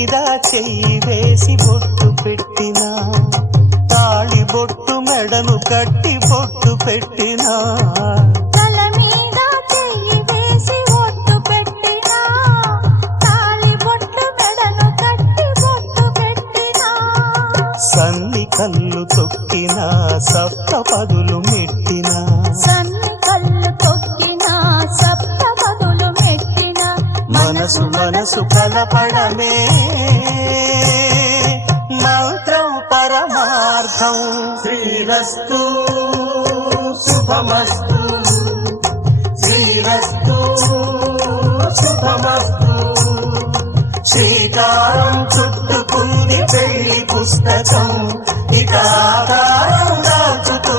మీద చెయ్యి వేసి బొట్టు పెట్టినా, తాళి బొట్టు మెడను కట్టి బొట్టు పెట్టినా, తల మీద చెయ్యి వేసి బొట్టు పెట్టినా, తాళి బొట్టు మెడను కట్టి బొట్టు పెట్టినా, సన్ని కళ్ళు తొక్కినా సప్త పదులు మెట్టినా, సన్ని కళ్ళు తొక్కినా సప్త పదులు మెట్టినా, మనసు మనసు కలపడమే మంత్రం పరమార్థం. శ్రీరస్తు శుభమస్తు, శ్రీరస్తు శుభమస్తు. శ్రీకారం చుట్టుకుంది పెళ్లి పుస్తకం, ఇక ఆకారం దాచుతుంది